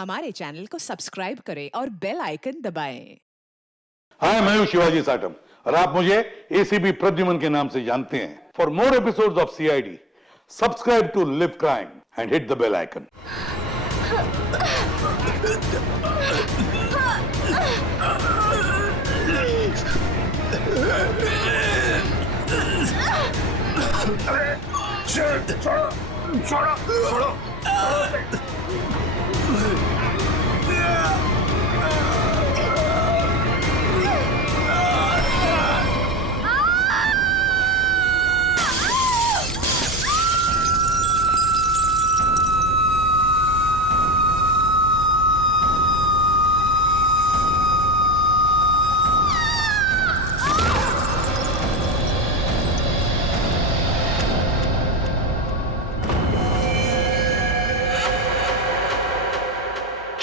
हमारे चैनल को सब्सक्राइब करें और बेल आइकन दबाएं। हाय, मैं हूं शिवाजी साटम और आप मुझे एसीपी प्रद्युमन के नाम से जानते हैं। For more episodes of CID, subscribe to live crime and hit the bell icon. छोड़ो।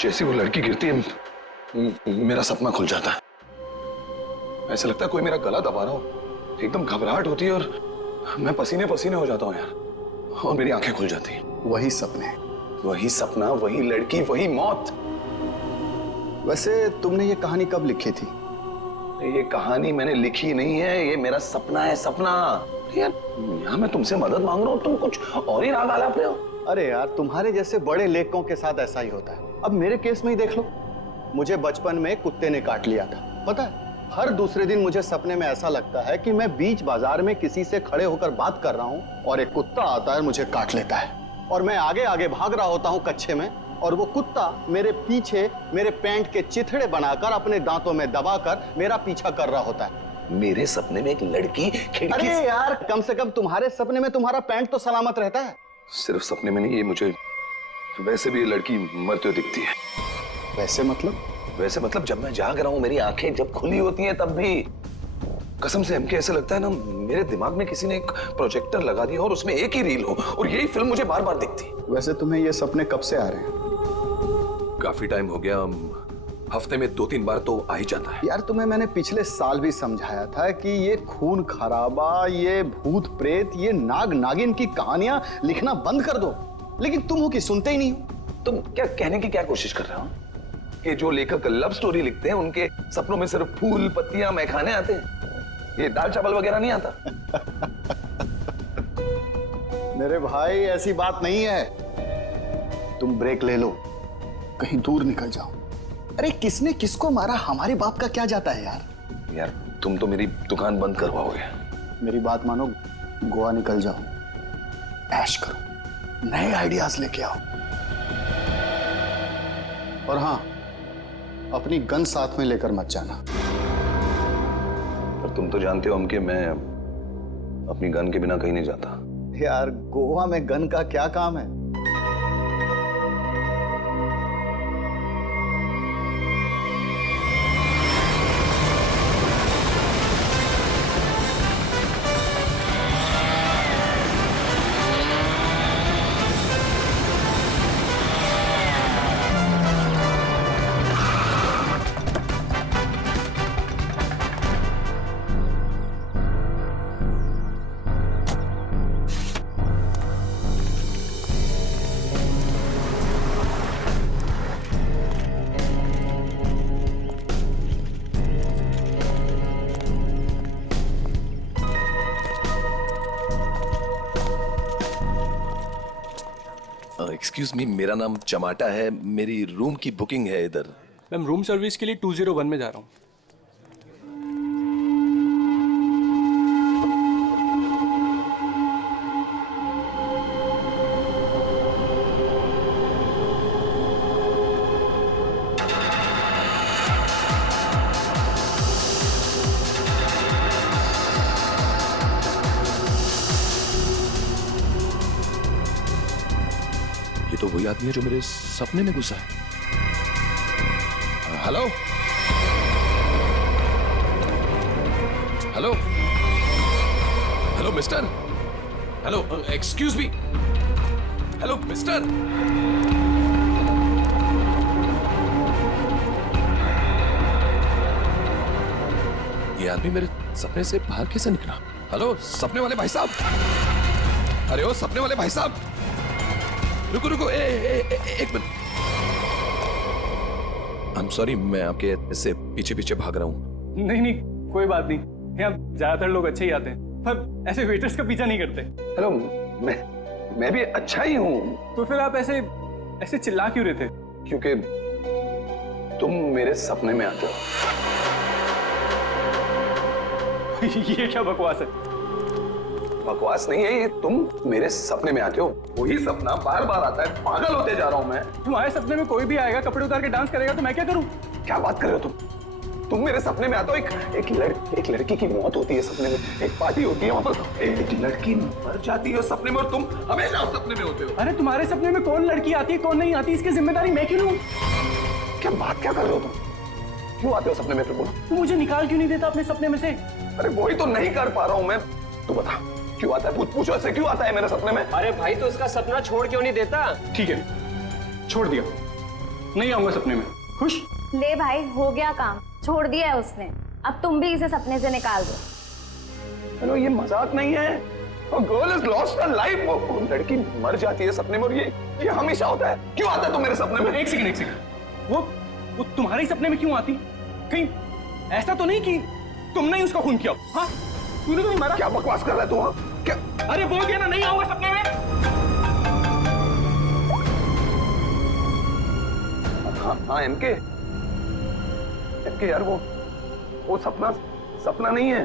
जैसी वो लड़की गिरती है मेरा सपना खुल जाता है। ऐसा लगता है कोई मेरा गला दबा रहा हो। एकदम घबराहट होती है और मैं पसीने पसीने हो जाता हूँ यार, और मेरी आंखें खुल जाती हैं। वही सपने, वही सपना, वही लड़की, वही मौत। वैसे तुमने ये कहानी कब लिखी थी? ये कहानी मैंने लिखी नहीं है, ये मेरा सपना है। सपना यार, यहाँ मैं तुमसे मदद मांग रहा हूँ, तुम कुछ और ही राग आलाप रहे हो। अरे यार, तुम्हारे जैसे बड़े लेखकों के साथ ऐसा ही होता है। अब मेरे केस में ही देख लो, मुझे बचपन में कुत्ते ने काट लिया था। पता है, हर दूसरे दिन मुझे सपने में ऐसा लगता है कि मैं बीच बाजार में किसी से खड़े होकर बात कर रहा हूँ और एक कुत्ता आता है, मुझे काट लेता है और मैं आगे आगे भाग रहा होता हूँ कच्चे में, और वो कुत्ता मेरे पीछे मेरे पैंट के चिथड़े बनाकर अपने दांतों में दबाकर मेरा पीछा कर रहा होता है। मेरे सपने में एक लड़की खिड़की अरे यार, कम से कम तुम्हारे सपने में तुम्हारा पैंट तो सलामत रहता है। सिर्फ सपने में नहीं, ये मुझे वैसे भी ये लड़की मरते हुए दिखती है। वैसे मतलब? वैसे मतलब जब मैं जाग रहा हूँ, मेरी आंखें जब खुली होती हैं तब भी। कसम से एमके, ऐसे लगता है ना मेरे दिमाग में किसी ने एक प्रोजेक्टर लगा दिया और उसमें एक ही रील हो और यही फिल्म मुझे बार बार दिखती। वैसे तुम्हें ये सपने कब से आ रहे हैं? काफी टाइम हो गया, हफ्ते में 2-3 बार तो आ ही जाता है। यार, तुम्हें मैंने पिछले साल भी समझाया था कि ये खून खराबा, ये भूत प्रेत, ये नाग नागिन की कहानियां लिखना बंद कर दो, लेकिन तुम हो कि सुनते ही नहीं हो। तुम क्या कहने की क्या कोशिश कर रहे हो कि जो लेखक लव स्टोरी लिखते हैं उनके सपनों में सिर्फ फूल पत्तियां मैखाने आते हैं, ये दाल चावल वगैरह नहीं आता? मेरे भाई, ऐसी बात नहीं है। तुम ब्रेक ले लो, कहीं दूर निकल जाओ। अरे किसने किसको मारा, हमारे बाप का क्या जाता है यार। यार तुम तो मेरी दुकान बंद करवाओगे। मेरी बात मानो, गोवा निकल जाओ, ऐश करो, नए आइडियाज लेके आओ। और हाँ, अपनी गन साथ में लेकर मत जाना। पर तुम तो जानते हो हम कि मैं अपनी गन के बिना कहीं नहीं जाता। यार, गोवा में गन का क्या काम है? एक्सक्यूज मी, मेरा नाम चमाटा है, मेरी रूम की बुकिंग है इधर। मैम, रूम सर्विस के लिए 201 में जा रहा हूँ। तो वही आदमी है जो मेरे सपने में घुसा है। Hello hello hello mister, hello excuse me, hello mister. ये आदमी मेरे सपने से बाहर कैसे निकला? हेलो सपने वाले भाई साहब, अरे ओ सपने वाले भाई साहब, रुको रुको, एक मिनट। आई एम सॉरी, मैं आपके ऐसे पीछे पीछे भाग रहा हूँ। नहीं नहीं, कोई बात नहीं, यहाँ ज्यादातर लोग अच्छे ही आते हैं, पर ऐसे वेटर्स का पीछा नहीं करते। हेलो, मैं भी अच्छा ही हूँ। तो फिर आप ऐसे ऐसे चिल्ला क्यों रहे थे? क्योंकि तुम मेरे सपने में आते हो। ये क्या बकवास है? बकवास नहीं है ये, तुम मेरे सपने में आते हो। वही सपना बार बार आता है, पागल होते जा रहा हूँ मैं। तुम्हारे सपने में कोई भी आएगा, कपड़े उतार के डांस करेगा, तो मैं क्या करूँ? क्या बात कर रहे हो तुम मेरे सपने में आते हो। एक लड़की की मौत होती है सपने में, एक पार्टी होती है, वहां पर एक लड़की मर जाती है सपने में, और तुम हमेशा उस सपने में होते हो। अरे तुम्हारे सपने में कौन लड़की आती है, कौन नहीं आती, इसकी जिम्मेदारी मैं क्यों लूं? क्या बात क्या कर रहे हो तुम? क्यों आते हो सपने में? फिर बोलो। तू मुझे निकाल क्यों नहीं देता अपने सपने में से? अरे वही तो नहीं कर पा रहा हूँ मैं। तू बता क्यों आता है, पूछो इससे क्यों आता है मेरे सपने में। अरे भाई, तो इसका सपना छोड़ क्यों नहीं देता? ठीक है, छोड़ दिया, नहीं आऊंगा सपने में। खुश? ले भाई, हो गया काम, छोड़ दिया है उसने। अब तुम भी इसे सपने से निकाल दो। हेलो, ये मजाक नहीं है। Girl is lost her life. वो लड़की मर जाती है सपने में, और ये हमेशा होता है। क्यों आता है तू मेरे सपने में? एक सेकंड, वो तुम्हारे सपने में क्यों आती? कहीं ऐसा तो नहीं कि तुमने ही उसका खून किया? हाँ, तूने तो नहीं मारा। क्या बकवास कर रहा है तू? हाँ क्या? अरे बोल दिया ना, नहीं आऊंगा सपने में। हाँ एमके यार, वो सपना नहीं है,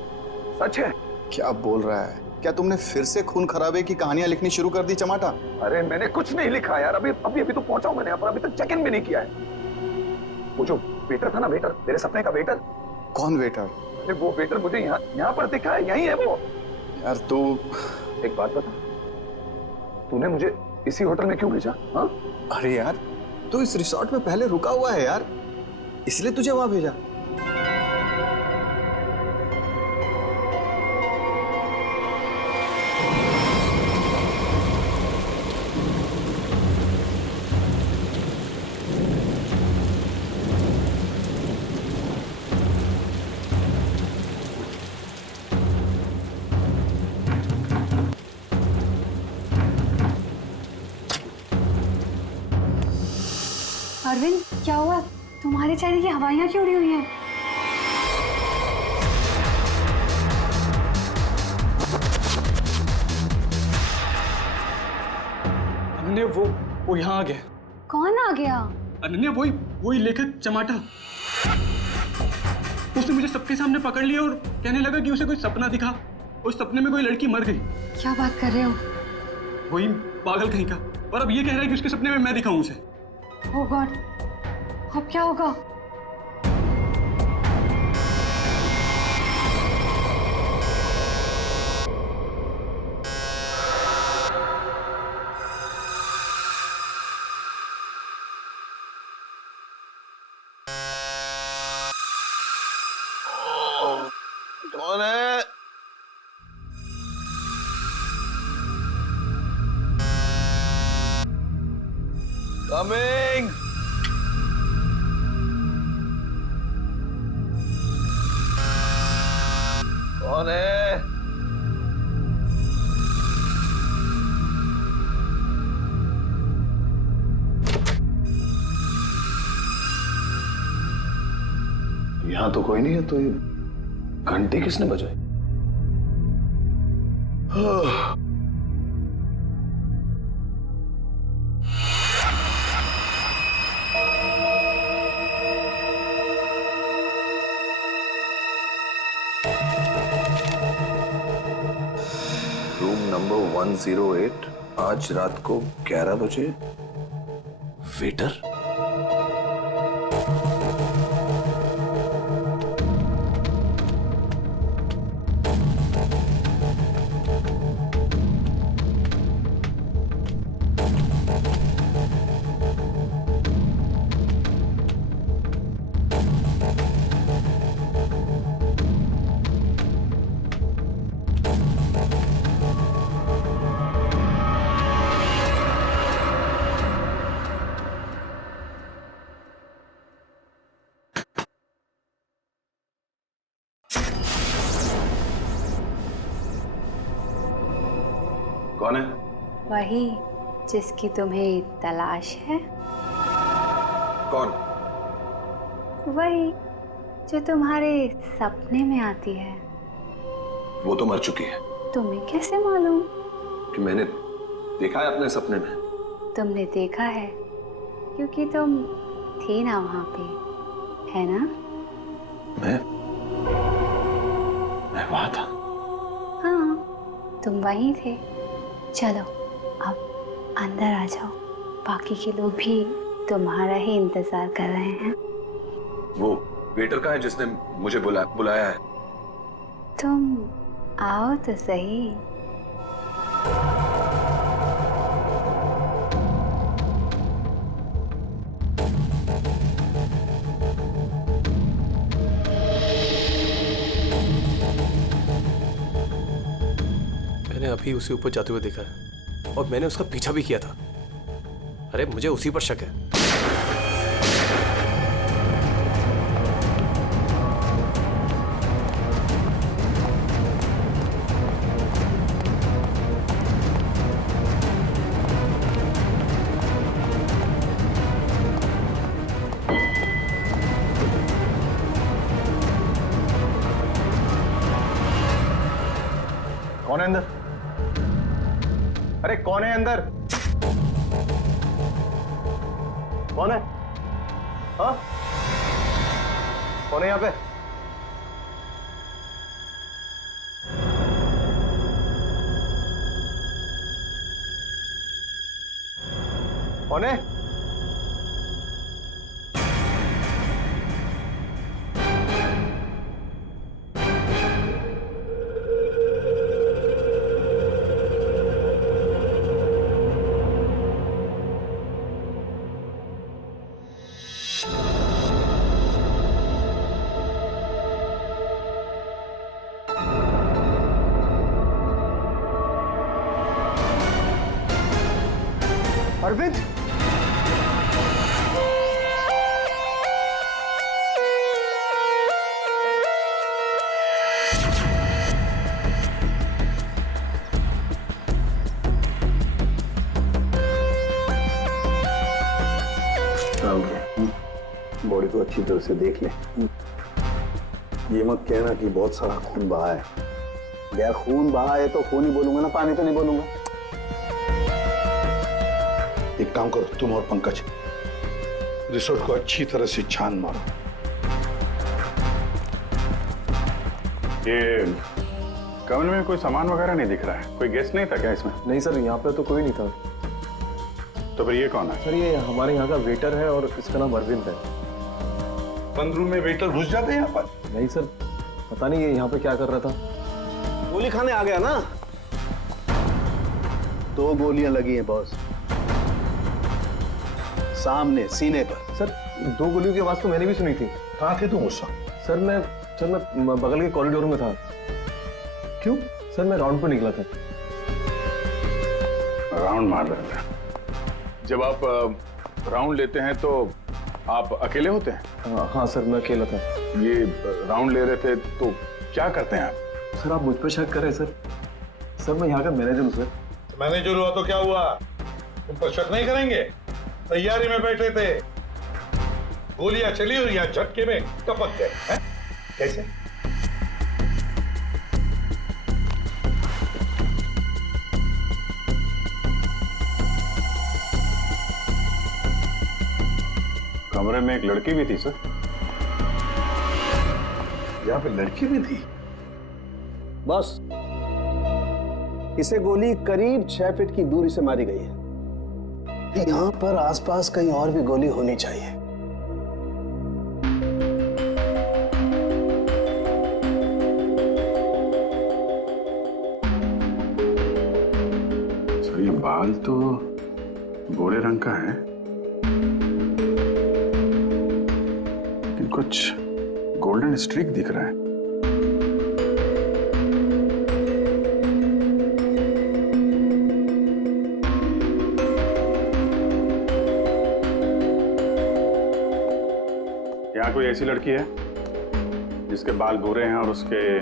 सच है। क्या बोल रहा है? क्या तुमने फिर से खून खराबे की कहानियां लिखनी शुरू कर दी चमाटा? अरे मैंने कुछ नहीं लिखा यार, अभी तो पहुंचा हूं मैंने यहाँ पर, अभी तक चेक इन भी नहीं किया है। वो जो वेटर था ना, वेटर, तेरे सपने का वेटर। कौन वेटर? अरे वो वेटर मुझे यहाँ पर दिखा है, यही है वो। यार तू एक बात बता, तूने मुझे इसी होटल में क्यों भेजा? हाँ, अरे यार, तू इस रिसोर्ट में पहले रुका हुआ है यार, इसलिए तुझे वहां भेजा। अरविंद, क्या हुआ? तुम्हारे चेहरे की हवाइयां क्यों उड़ी हुई हैं? अनन्या, वो यहाँ आ गया। कौन आ गया? अनन्या, वही लेखक चमाटा। उसने मुझे सबके सामने पकड़ लिया और कहने लगा कि उसे कोई सपना दिखा, उस सपने में कोई लड़की मर गई। क्या बात कर रहे हो? वही पागल कहीं का। और अब ये कह रहा है कि उसके सपने में मैं दिखाऊं उसे। ओह गॉड, अब क्या होगा? कौन है? कमिंग। कौन है? यहां तो कोई नहीं है, तो ये घंटी किसने बजाई? रूम नंबर 108, आज रात को 11 बजे। वेटर? कौन है? वही जिसकी तुम्हें तलाश है। कौन? वही जो तुम्हारे सपने में आती है। वो तो मर चुकी है। तुम्हें कैसे मालूम? कि मैंने देखा है अपने सपने में। तुमने देखा है क्योंकि तुम थी ना वहां पे, है ना? मैं वहां था। हाँ, तुम वहीं थे। चलो अब अंदर आ जाओ, बाकी के लोग भी तुम्हारा ही इंतजार कर रहे हैं। वो वेटर का है जिसने मुझे बुलाया है। तुम आओ तो सही। मैंने अभी उसी ऊपर जाते हुए देखा है और मैंने उसका पीछा भी किया था। अरे मुझे उसी पर शक है। कौन है अंदर? अरे कौन है अंदर? कौन है? हाँ? कौन है यहाँ पे? कौन है? अरविंद, बॉडी को अच्छी तरह से देख ले। ये मत कहना कि बहुत सारा खून बहा है। यार खून बहा है तो खून ही बोलूंगा ना, पानी तो नहीं बोलूंगा। एक काम करो, तुम और पंकज रिसोर्ट को अच्छी तरह से छान मारो। ये कमरे में कोई सामान वगैरह नहीं दिख रहा है। कोई गेस्ट नहीं था क्या इसमें? नहीं सर, यहाँ पे तो कोई नहीं था। तो फिर ये कौन है? सर ये हमारे यहाँ का वेटर है और इसका नाम अरविंद है। बंद रूम में वेटर घुस जाते हैं यहाँ पर? नहीं सर, पता नहीं ये यहाँ पे क्या कर रहा था। गोली खाने आ गया ना? 2 गोलियां लगी हैं बॉस, सामने सीने पर। सर 2 गोलियों की आवाज तो मैंने भी सुनी थी। कहाँ थे तुम उस वक्त? सर मैं बगल के कॉरिडोर में था। क्यों? सर मैं राउंड पर निकला था। राउंड मार रहे थे? जब आप राउंड लेते हैं तो आप अकेले होते हैं? हाँ सर, मैं अकेला था। ये राउंड ले रहे थे तो क्या करते हैं आप? सर आप मुझ पर शक कर रहे हैं सर? सर मैं यहाँ का मैनेजर हूँ सर। मैनेजर हुआ तो क्या हुआ? तुम पर शक नहीं करेंगे? तैयारी में बैठे थे, गोलियां चली और यहाँ झटके में टपक गए हैं? कैसे? कमरे में एक लड़की भी थी सर। यहाँ पे लड़की भी थी? बस इसे गोली करीब 6 फीट की दूरी से मारी गई है। यहाँ पर आसपास कहीं और भी गोली होनी चाहिए। सर ये बाल तो गोरे रंग का है, लेकिन कुछ गोल्डन स्ट्रीक दिख रहा है। यहाँ कोई ऐसी लड़की है जिसके बाल भूरे हैं और उसके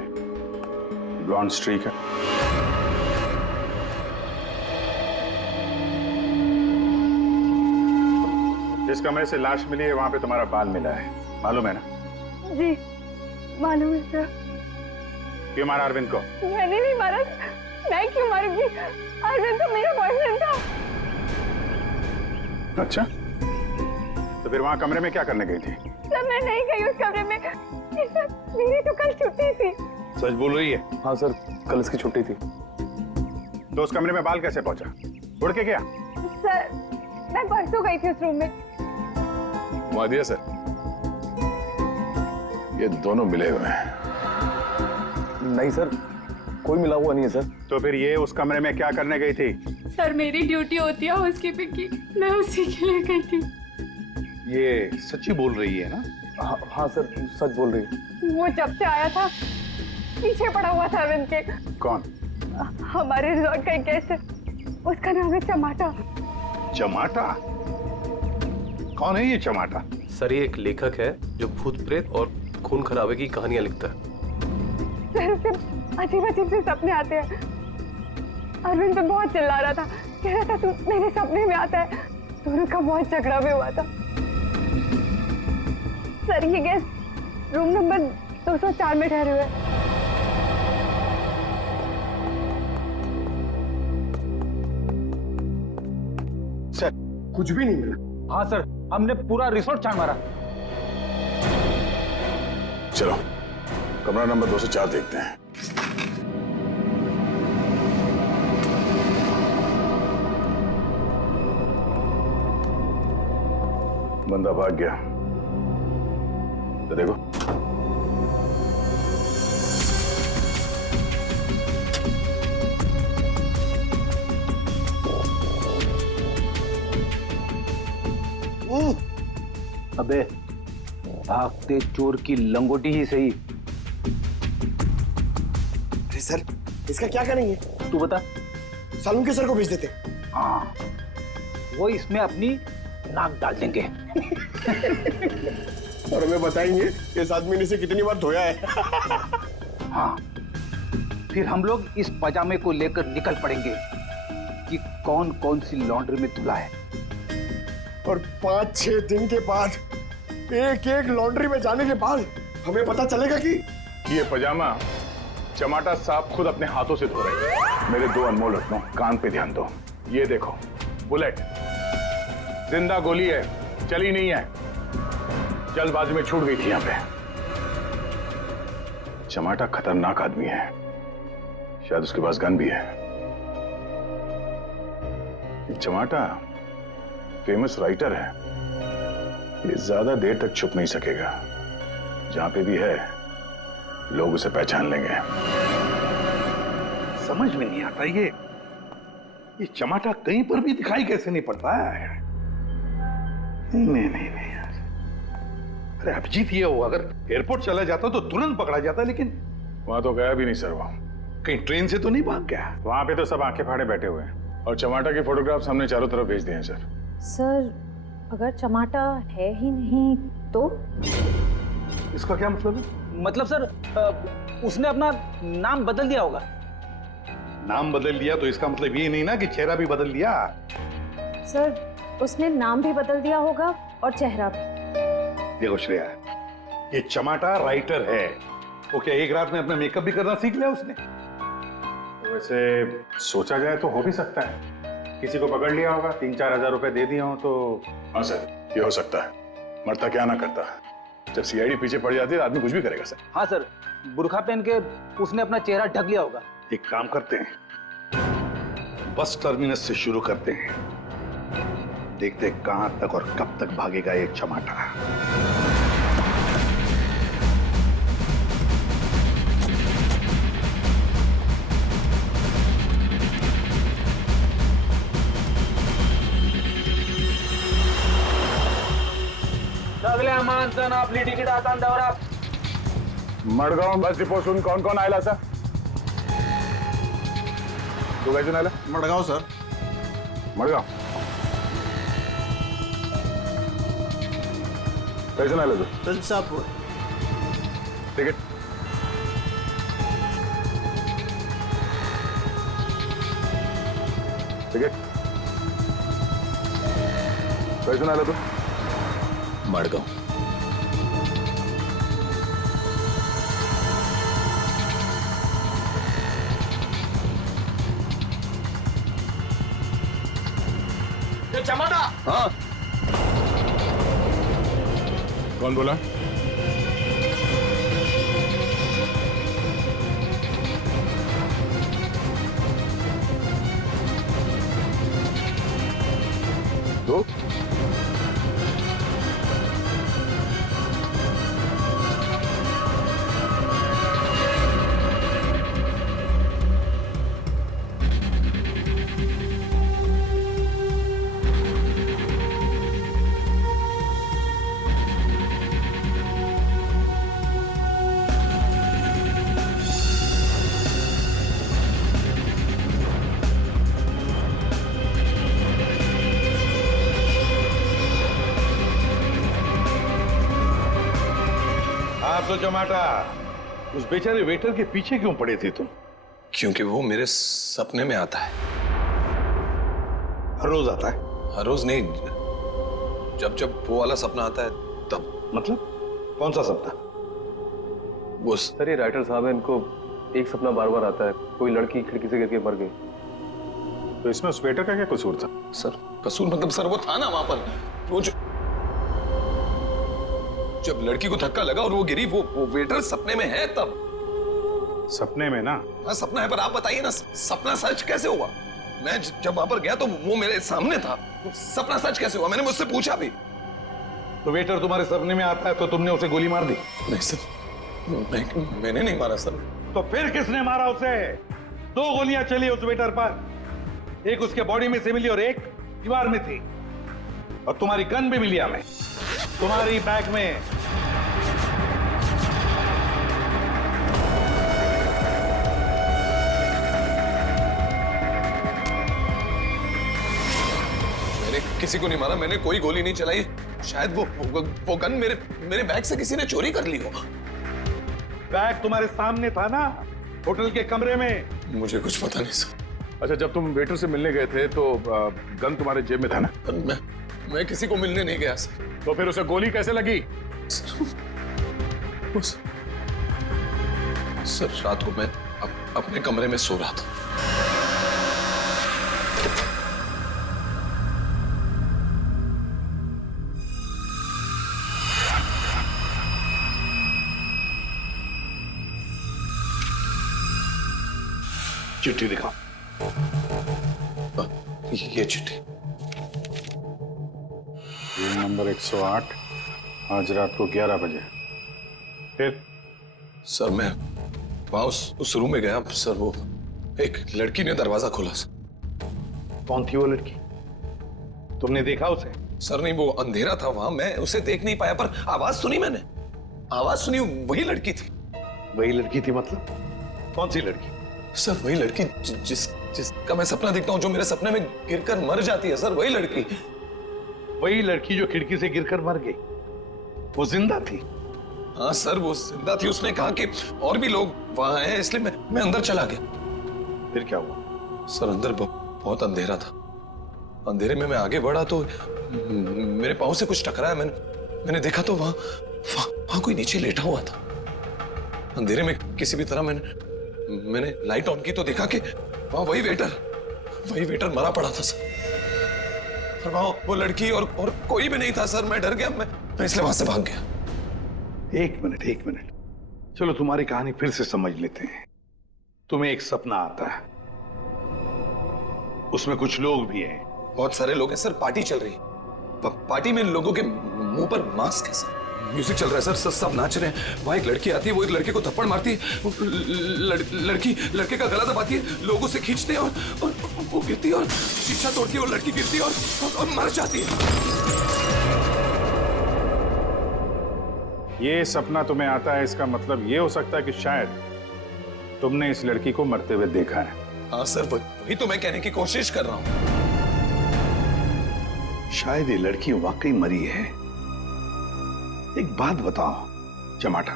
ब्लॉन्ड स्ट्रीक है? जिस कमरे से लाश मिली है वहां पे तुम्हारा बाल मिला है, मालूम है ना? जी मालूम है सर। क्यों मारा अरविंद को? मैंने नहीं मारा। मैं क्यों मारूंगी? अरविंद तो मेरा बॉयफ्रेंड था। अच्छा, तो फिर वहां कमरे में क्या करने गई थी? सर मैं नहीं गई उस कमरे में। सर मेरी तो कल छुट्टी थी। सच बोल रही है? हाँ सर, कल इसकी छुट्टी थी। तो उस कमरे में बाल कैसे पहुंचा? उड़ के गया? सर मैं परसों गई थी उस रूम में। मुआदिया सर, ये दोनों मिले हुए हैं। नहीं सर, कोई मिला हुआ नहीं है सर। तो फिर ये उस कमरे में क्या करने गई थी? सर मेरी ड्यूटी होती है हाउसकीपिंग की, मैं उसी के लिए गई थी। ये सच्ची बोल रही है ना? हाँ सर, सच बोल रही है। वो जब से आया था पीछे पड़ा हुआ था अरविंद के। कौन? हमारे रिजॉर्ट का एक गेस्ट है, उसका नाम है चमाटा। चमाटा? कौन है ये चमाटा? सर ये एक लेखक है जो भूत प्रेत और खून खराबे की कहानियां लिखता है। सर उसे अजीब अजीब से सपने आते हैं। अरविंद तो बहुत चिल्ला रहा था, कह रहा था तू मेरे सपने में आता है। दोनों का बहुत झगड़ा भी हुआ था। सर ये गेस्ट रूम नंबर 204 में ठहरे हुए। सर कुछ भी नहीं मिला। हाँ सर, हमने पूरा रिसोर्ट छान मारा। चलो कमरा नंबर 204 देखते हैं। बंदा भाग गया, तो देखो। अबे भागते चोर की लंगोटी ही सही। अरे सर, इसका क्या करेंगे? तू बता। सालून के सर को भेज देते। हाँ, वो इसमें अपनी नाक डाल देंगे। और हमें बताएंगे इस आदमी ने इसे कितनी बार धोया है। हाँ, फिर हम लोग इस पजामे को लेकर निकल पड़ेंगे कि कौन कौन सी लॉन्ड्री में धुला है। और 5-6 दिन के बाद, एक एक लॉन्ड्री में जाने के बाद हमें पता चलेगा कि ये पजामा चमाटा साहब खुद अपने हाथों से धो रहे हैं। मेरे 2 अनमोल रत्नों, कान पे ध्यान दो। ये देखो, बुलेट, जिंदा गोली है, चली नहीं है, जल्दबाजी में छूट गई थी यहां पे। चमाटा खतरनाक आदमी है, शायद उसके पास गन भी है। चमाटा फेमस राइटर है, ये ज्यादा देर तक छुप नहीं सकेगा। जहां पे भी है लोग उसे पहचान लेंगे। समझ में नहीं आता ये चमाटा कहीं पर भी दिखाई कैसे नहीं पड़ता है। नहीं यार। अरे अभिजीत ये हो, अगर एयरपोर्ट चला जाता तो तुरंत पकड़ा जाता, लेकिन वहां तो गया भी नहीं सर। वो कहीं ट्रेन से तो नहीं भाग गया? वहां पे तो सब आंखें फाड़े बैठे हुए हैं और चमाटा के फोटोग्राफ्स हमने चारों तरफ भेज दिए हैं सर। सर अगर चमाटा है ही नहीं तो? इसका क्या मतलब है? मतलब सर उसने अपना नाम बदल दिया होगा। नाम बदल दिया तो इसका मतलब ये नहीं ना कि चेहरा भी बदल दिया। सर उसने नाम भी बदल दिया होगा और चेहरा भी। देखो श्रेया, ये चमाटा राइटर है, वो क्या एक रात में अपना मेकअप भी करना सीख लिया उसने? वैसे सोचा जाए तो हो भी सकता है, किसी को पकड़ लिया होगा, 3-4 हजार रुपए दे दिए हो तो। हाँ सर, ये हो सकता है। मरता क्या ना करता, जब सीआईडी पीछे पड़ जाती है तो आदमी कुछ भी करेगा सर। हाँ सर, बुर्खा पहन के उसने अपना चेहरा ढक लिया होगा। एक काम करते हैं, बस टर्मिनस से शुरू करते हैं, देखते हैं कहां तक और कब तक भागेगा ये चमाटा। सगळ्या माणसानं आपली तिकीट हातान दवरा। मडगाव बस डिपोसून कोण कोण आयला सर? तू काय आला? मडगाव सर। मडगाव कैसे आला तू? तुलसापुर। तिकीट तिकीट कैसे आला तू? मड़गांव। चमाटा। हाँ कौन बोला? तो आप तो जमाटा उस बेचारे वेटर के पीछे क्यों पड़े थे तुम? क्योंकि वो मेरे सपने में आता है। हर रोज आता है? हर रोज नहीं, जब जब वो वाला सपना आता है तब। मतलब कौन सा सपना? वो सर ये राइटर साहब है, इनको एक सपना बार बार आता है, कोई लड़की खिड़की से गिर के मर गई। तो इसमें उस वेटर का क्या कसूर था? सर कसूर मतलब सर वो था ना वहां पर, वो जब लड़की को धक्का लगा और वो गिरी, वो वेटर सपने में है तब। सपने में ना? हाँ सपना है, पर आप बताइए ना सपना सच कैसे हुआ? मैं जब वहां पर गया तो वो मेरे सामने था, सपना सच कैसे हुआ? मैंने मुझसे पूछा भी। तो वेटर तुम्हारे सपने में आता है तो तुमने उसे गोली मार दी? नहीं सर, मैंने नहीं मारा सर। तो फिर किसने मारा उसे? 2 गोलियां चली उस वेटर पर, एक उसके बॉडी में से मिली और एक दीवार में थी, और तुम्हारी गन भी मिली हमें तुम्हारी बैग में। मैंने किसी को नहीं मारा, मैंने कोई गोली नहीं चलाई। शायद वो गन मेरे बैग से किसी ने चोरी कर ली हो। बैग तुम्हारे सामने था ना, होटल के कमरे में। मुझे कुछ पता नहीं सर। अच्छा, जब तुम वेटर से मिलने गए थे तो गन तुम्हारे जेब में था ना? मैं किसी को मिलने नहीं गया सर। तो फिर उसे गोली कैसे लगी? सर रात को मैं अपने कमरे में सो रहा था। चिट्ठी दिखा। ये चिट्ठी। रूम नंबर 108, आज रात को 11 बजे। फिर? सर मैं वहां उस रूम में गया सर, वो एक लड़की ने दरवाजा खोला सर। कौन थी वो लड़की? तुमने देखा उसे? सर नहीं, वो अंधेरा था वहां, मैं उसे देख नहीं पाया, पर आवाज सुनी मैंने। आवाज सुनी, वही लड़की थी। वही लड़की थी मतलब? कौन सी लड़की? सर वही लड़की जिसका मैं सपना देखता हूँ, जो मेरे सपने में गिरकर मर जाती है सर, वही लड़की। वही लड़की जो खिड़की से गिरकर मर गई, वो जिंदा थी? हाँ सर वो जिंदा थी। उसने कहा कि और भी लोग वहां हैं, इसलिए मैं अंदर चला गया। फिर क्या हुआ? सर अंदर बहुत अंधेरा था। अंधेरे में मैं आगे बढ़ा तो मेरे पाँव से कुछ टकराया। मैंने देखा तो वहां कोई नीचे लेटा हुआ था। अंधेरे में किसी भी तरह मैंने लाइट ऑन की तो देखा कि वहां वही वेटर मरा पड़ा था सर। और वहां वो लड़की और कोई भी नहीं था सर। मैं डर गया, मैं इसलिए वहां से भाग गया। एक मिनट, चलो तुम्हारी कहानी फिर से समझ लेते हैं। तुम्हें एक सपना आता है, उसमें कुछ लोग भी हैं। बहुत सारे लोग हैं सर, पार्टी चल रही है। पार्टी में लोगों के मुंह पर मास्क है सर। म्यूजिक चल रहा है सर, सब नाच रहे हैं। वहां एक लड़की आती है, वो एक लड़के को थप्पड़ मारती है। लड़की लड़के का गला दबाती है, लोगों से खींचते हैं और वो गिरती है और शीशा तोड़ती है और लड़की गिरती है और मर जाती है। ये सपना तुम्हें आता है, इसका मतलब ये हो सकता है कि शायद तुमने इस लड़की को मरते हुए देखा है। हाँ सर, वही तो मैं कहने की कोशिश कर रहा हूँ। शायद ये लड़की वाकई मरी है। एक बात बताओ चमाटा,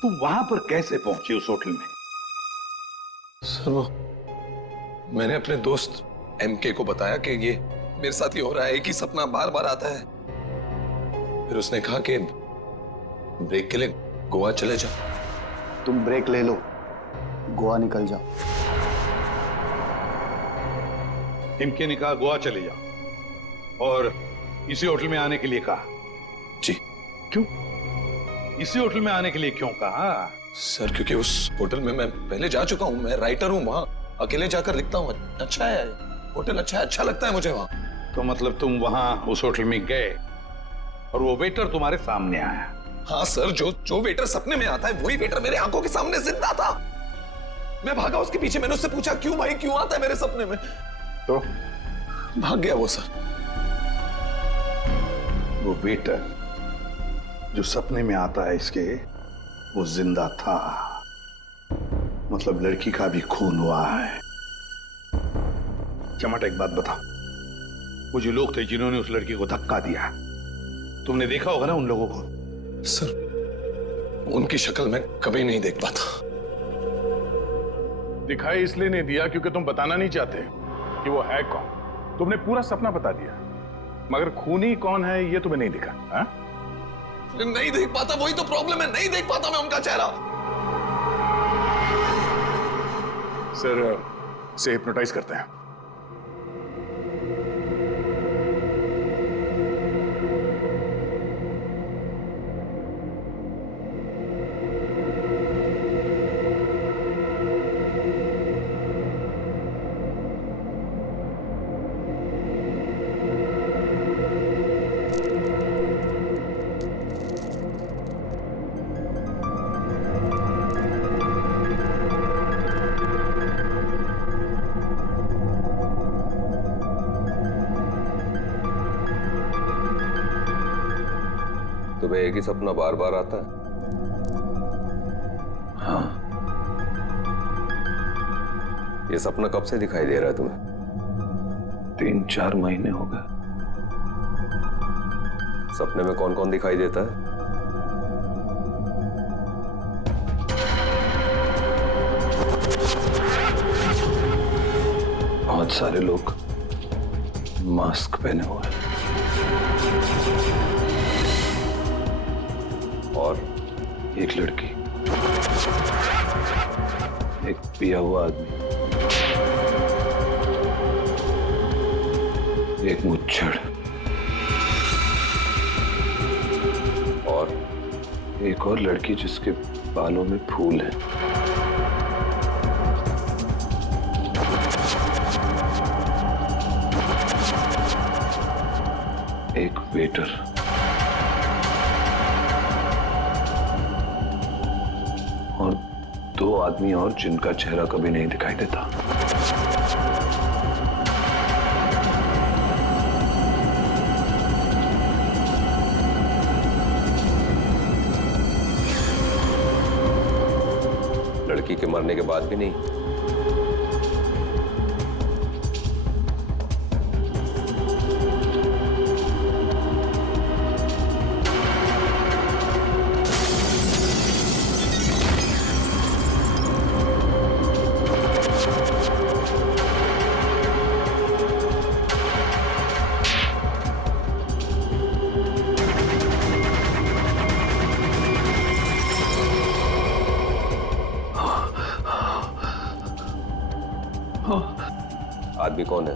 तुम वहां पर कैसे पहुंची उस होटल में? सर वो मैंने अपने दोस्त एमके को बताया कि ये मेरे साथ ही हो रहा है, एक ही सपना बार बार आता है। फिर उसने कहा कि ब्रेक के लिए गोवा चले जा। तुम ब्रेक ले लो, गोवा निकल जाओ। इनके ने कहा गोवा चले जाओ और इसी होटल में आने के लिए कहा। जी। क्यों? इसी होटल में आने के लिए क्यों कहा? सर क्योंकि उस होटल में मैं पहले जा चुका हूँ, मैं राइटर हूँ, वहां अकेले जाकर लिखता हूँ। अच्छा है होटल, अच्छा लगता है मुझे वहां। तो मतलब तुम वहां उस होटल में गए और वो वेटर तुम्हारे सामने आया? हाँ सर, जो वेटर सपने में आता है वही वेटर मेरे आंखों के सामने जिंदा था। मैं भागा उसके पीछे, मैंने उससे पूछा क्यों भाई, क्यों आता है मेरे सपने में? तो भाग गया वो सर। वो वेटर जो सपने में आता है इसके, वो जिंदा था। मतलब लड़की का भी खून हुआ है। चमाटा एक बात बता, वो जो लोग थे जिन्होंने उस लड़की को धक्का दिया, तुमने देखा होगा ना उन लोगों को? सर उनकी शक्ल मैं कभी नहीं देख पाता। दिखाई इसलिए नहीं दिया क्योंकि तुम बताना नहीं चाहते कि वो है कौन। तुमने पूरा सपना बता दिया, मगर खूनी कौन है ये तुम्हें नहीं दिखा। हा? नहीं देख पाता, वही तो प्रॉब्लम है, नहीं देख पाता मैं उनका चेहरा। सर से हिप्नोटाइज करते हैं। तुम्हें एक ही सपना बार बार आता है? हाँ। ये सपना कब से दिखाई दे रहा है तुम्हें? 3-4 महीने हो गए। सपने में कौन कौन दिखाई देता है? बहुत सारे लोग मास्क पहने हुए हैं। और एक लड़की, एक पिया हुआ आदमी, एक मुच्छड़ और एक और लड़की जिसके बालों में फूल है। एक वेटर, और 2 आदमी और जिनका चेहरा कभी नहीं दिखाई देता। लड़की के मरने के बाद भी नहीं? आदमी कौन है?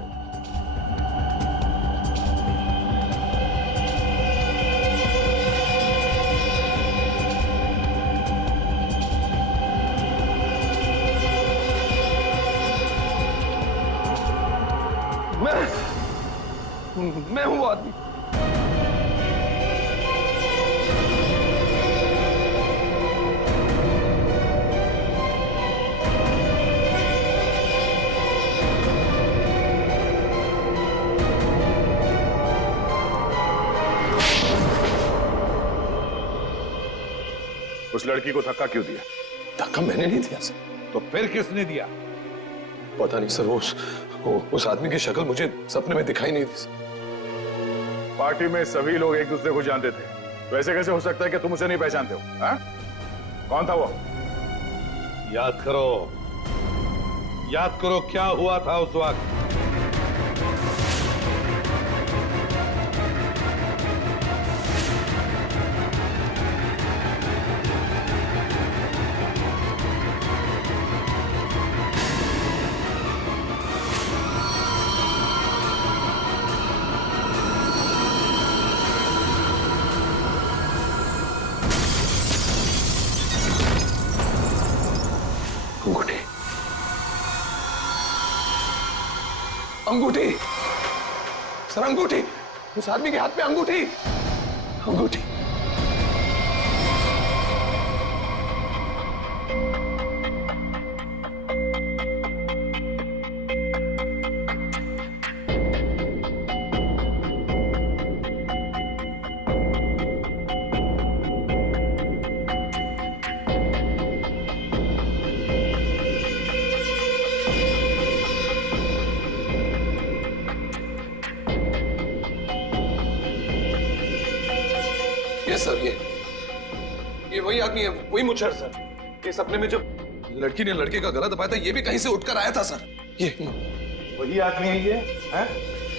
मैं हूं आदमी। उस लड़की को धक्का क्यों दिया? धक्का मैंने नहीं दिया सर। तो फिर किसने दिया? पता नहीं सर, उस आदमी की शक्ल मुझे सपने में दिखाई नहीं दी सर। पार्टी में सभी लोग एक दूसरे को जानते थे, वैसे कैसे हो सकता है कि तुम उसे नहीं पहचानते हो? हा? कौन था वो? याद करो क्या हुआ था उस वक्त। अंगूठी सर, अंगूठी, उस आदमी के हाथ में अंगूठी, अंगूठी। सर ये वही आदमी है, वही मुच्छर सर। ये सपने में जो लड़की ने लड़के का गला दबाया था, ये भी कहीं से उठकर आया था सर। ये वही आदमी है ये, हैं?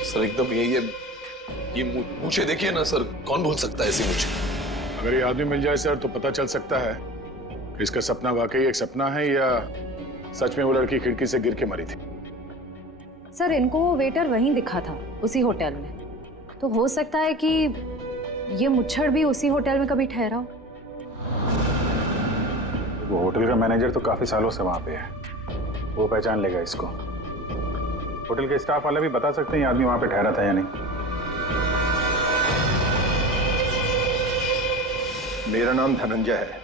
सर एकदम ये मूछें देखिए ना सर, कौन भूल सकता है ऐसी मूछें। अगर ये आदमी मिल जाए सर तो पता चल सकता है कि इसका सपना वाकई एक सपना है या सच में वो लड़की खिड़की से गिर के मरी थी। सर इनको वो वेटर वहीं दिखा था, उसी होटल में। तो हो सकता है कि ये मुच्छड़ भी उसी होटल में कभी ठहरा हो। वो होटल का मैनेजर तो काफी सालों से वहां पे है, वो पहचान लेगा इसको। होटल के स्टाफ वाले भी बता सकते हैं ये आदमी वहां पे ठहरा था या नहीं। मेरा नाम धनंजय है,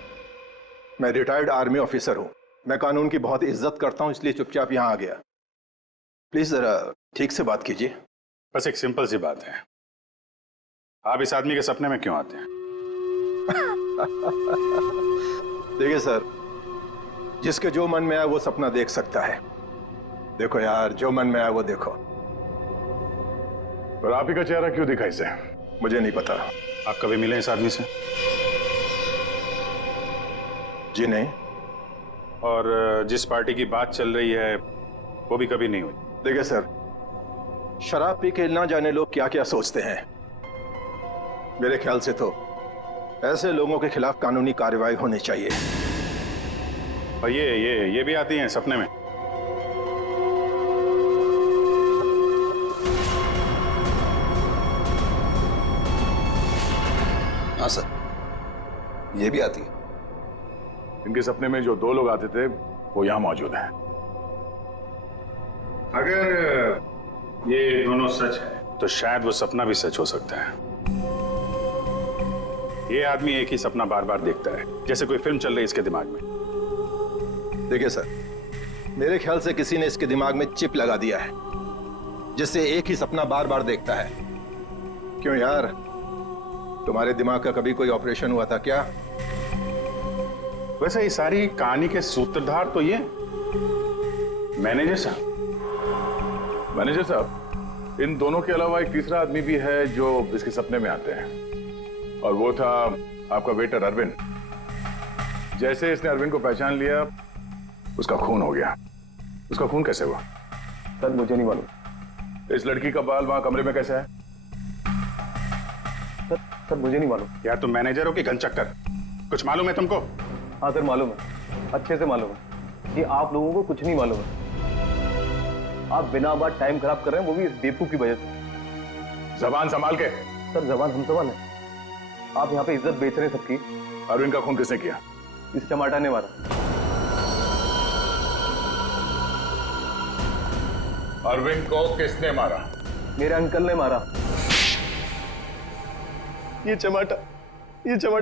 मैं रिटायर्ड आर्मी ऑफिसर हूं। मैं कानून की बहुत इज्जत करता हूं, इसलिए चुपचाप यहां आ गया। प्लीज जरा ठीक से बात कीजिए। बस एक सिंपल सी बात है, आप इस आदमी के सपने में क्यों आते हैं? देखिए सर, जिसके जो मन में आए वो सपना देख सकता है। देखो यार, जो मन में आए वो देखो। पर आप ही का चेहरा क्यों दिखा इसे? मुझे नहीं पता। आप कभी मिले इस आदमी से? जी नहीं। और जिस पार्टी की बात चल रही है वो भी कभी नहीं हुई? देखिए सर, शराब पी के ना जाने लोग क्या क्या सोचते हैं। मेरे ख्याल से तो ऐसे लोगों के खिलाफ कानूनी कार्रवाई होनी चाहिए। और ये भी आती हैं सपने में? हाँ सर, ये भी आती है। इनके सपने में जो दो लोग आते थे वो यहां मौजूद हैं। अगर ये दोनों सच है तो शायद वो सपना भी सच हो सकता है। ये आदमी एक ही सपना बार बार देखता है, जैसे कोई फिल्म चल रही है इसके दिमाग में। देखिए सर, मेरे ख्याल से किसी ने इसके दिमाग में चिप लगा दिया है, जिससे एक ही सपना बार बार देखता है। क्यों यार, तुम्हारे दिमाग का कभी कोई ऑपरेशन हुआ था क्या? वैसे ये सारी कहानी के सूत्रधार तो ये मैनेजर साहब। मैनेजर साहब, इन दोनों के अलावा एक तीसरा आदमी भी है जो इसके सपने में आते हैं, और वो था आपका वेटर अरविंद। जैसे इसने अरविंद को पहचान लिया, उसका खून हो गया। उसका खून कैसे हुआ? सर मुझे नहीं मालूम। इस लड़की का बाल वहां कमरे में कैसे है? सर मुझे नहीं मालूम। यार तुम मैनेजर हो कि घनचक्कर? कुछ मालूम है तुमको? हाँ सर मालूम है, अच्छे से मालूम है कि आप लोगों को कुछ नहीं मालूम है। आप बिना बात टाइम खराब कर रहे हैं, वो भी इस बेवकूफ की वजह से। जबान संभाल के। सर जबान हम संभाल है, आप यहाँ पे इज्जत बेच रहे हैं सबकी। अरविंद का खून किसने किया? इस टमाटर ने मारा। अरविंद को किसने मारा? मेरे अंकल ने मारा। ये चमाटा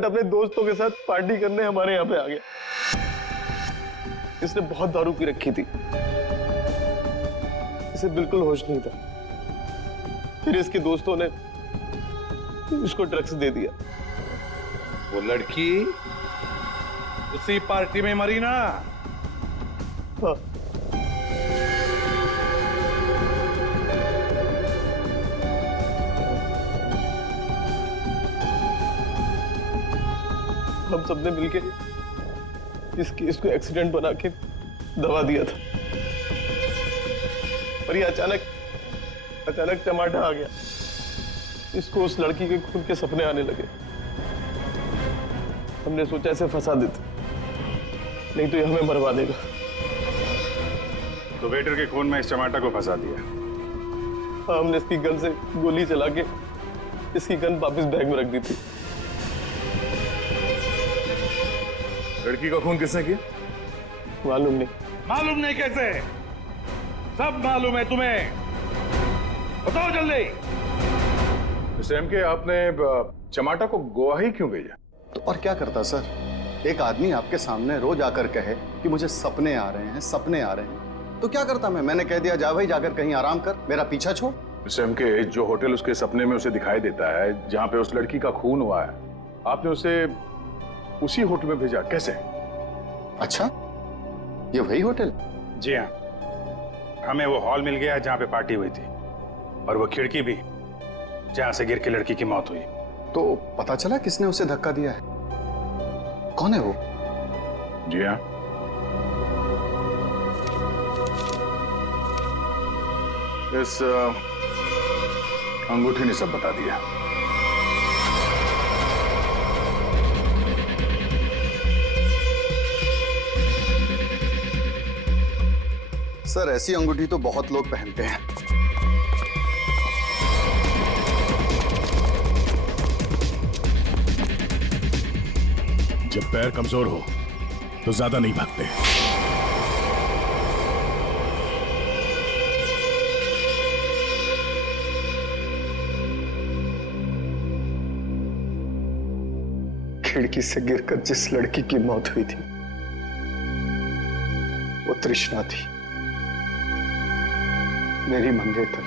अपने दोस्तों के साथ पार्टी करने हमारे यहाँ पे आ गया। इसने बहुत दारू पी रखी थी, इसे बिल्कुल होश नहीं था। फिर इसके दोस्तों ने इसको ड्रग्स दे दिया। वो लड़की उसी पार्टी में मरी ना? हाँ। हम सबने मिलके इस केस को एक्सीडेंट बना के दबा दिया था, पर ये अचानक टमाटर आ गया। इसको उस लड़की के खून के सपने आने लगे। हमने सोचा इसे फंसा देते, नहीं तो ये हमें मरवा देगा। तो वेटर के खून में इस टमाटर को फंसा दिया? हाँ, हमने इसकी गन से गोली चला के इसकी गन वापस बैग में रख दी थी। लड़की का खून किसने किया? मालूम नहीं। मालूम नहीं कैसे? सब मालूम है तुम्हें। बताओ जल्दी। मिस्टर एम के, आपने चमाटा को गोवा ही क्यों भेजा? तो और क्या करता सर? एक आदमी आपके सामने रोज आकर कहे कि मुझे सपने आ रहे हैं, सपने आ रहे हैं, तो क्या करता मैं? मैंने कह दिया जा भाई, जाकर कहीं आराम कर, मेरा पीछा छोड़। मिस्टर एम के, जो होटल उसके सपने में उसे दिखाई देता है, जहां पे उस लड़की का खून हुआ है, आपने उसे उसी होटल में भेजा, कैसे? अच्छा, ये वही होटल? जी हाँ, हमें वो हॉल मिल गया जहां पे पार्टी हुई थी, और वो खिड़की भी जहां से गिर के लड़की की मौत हुई। तो पता चला किसने उसे धक्का दिया है? कौन है वो? जी हाँ, इस अंगूठी ने सब बता दिया। सर, ऐसी अंगूठी तो बहुत लोग पहनते हैं। जब पैर कमजोर हो तो ज्यादा नहीं भागते। खिड़की से गिरकर जिस लड़की की मौत हुई थी वो तृष्णा थी, मेरी मंगेतर।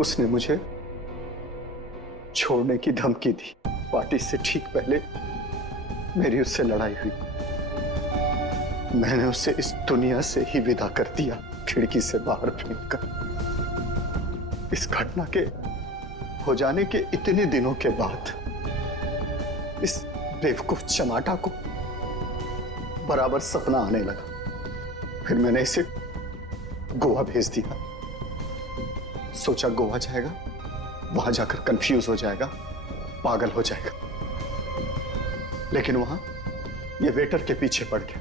उसने मुझे छोड़ने की धमकी दी। पार्टी से ठीक पहले मेरी उससे लड़ाई हुई। मैंने उसे इस दुनिया से ही विदा कर दिया, खिड़की से बाहर फेंककर। इस घटना के हो जाने के इतने दिनों के बाद इस बेवकूफ चमाटा को बराबर सपना आने लगा। फिर मैंने इसे गोवा भेज दिया। सोचा गोवा जाएगा, वहां जाकर कंफ्यूज हो जाएगा, पागल हो जाएगा, लेकिन वहां ये वेटर के पीछे पड़ गया।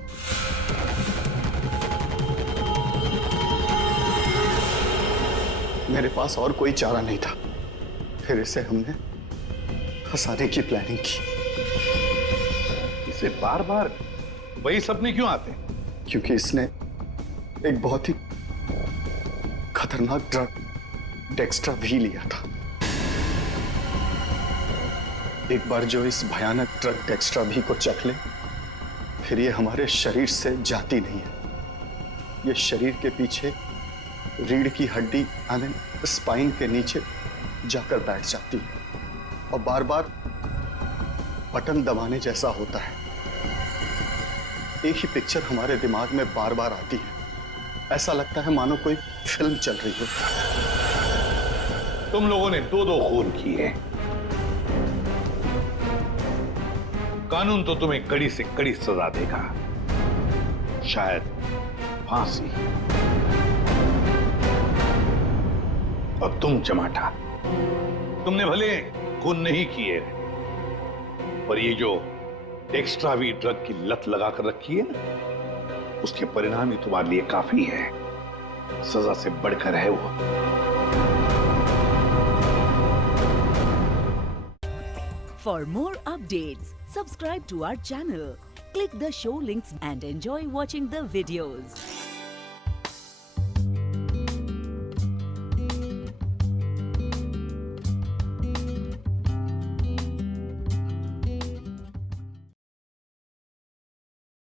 मेरे पास और कोई चारा नहीं था। फिर इसे हमने फंसाने की प्लानिंग की। इसे बार बार वही सपने क्यों आते? क्योंकि इसने एक बहुत ही खतरनाक ड्रग डेक्स्ट्रा भी लिया था। एक बार जो इस भयानक ड्रग डेक्स्ट्रा भी को चख ले, फिर ये हमारे शरीर से जाती नहीं है। ये शरीर के पीछे रीढ़ की हड्डी यानी स्पाइन के नीचे जाकर बैठ जाती है और बार बार बटन दबाने जैसा होता है। एक ही पिक्चर हमारे दिमाग में बार बार आती है। ऐसा लगता है मानो कोई फिल्म चल रही हो। तुम लोगों ने 2-2 खून किए। कानून तो तुम्हें कड़ी से कड़ी सजा देगा, शायद फांसी। और तुम चमाटा, तुमने भले खून नहीं किए, पर ये जो एक्स्ट्रा वी ड्रग की लत लगाकर रखी है ना, उसके परिणाम ही तुम्हारे लिए काफी है। सजा से बढ़कर है वो। For more updates, subscribe to our channel, click the show links and enjoy watching the videos.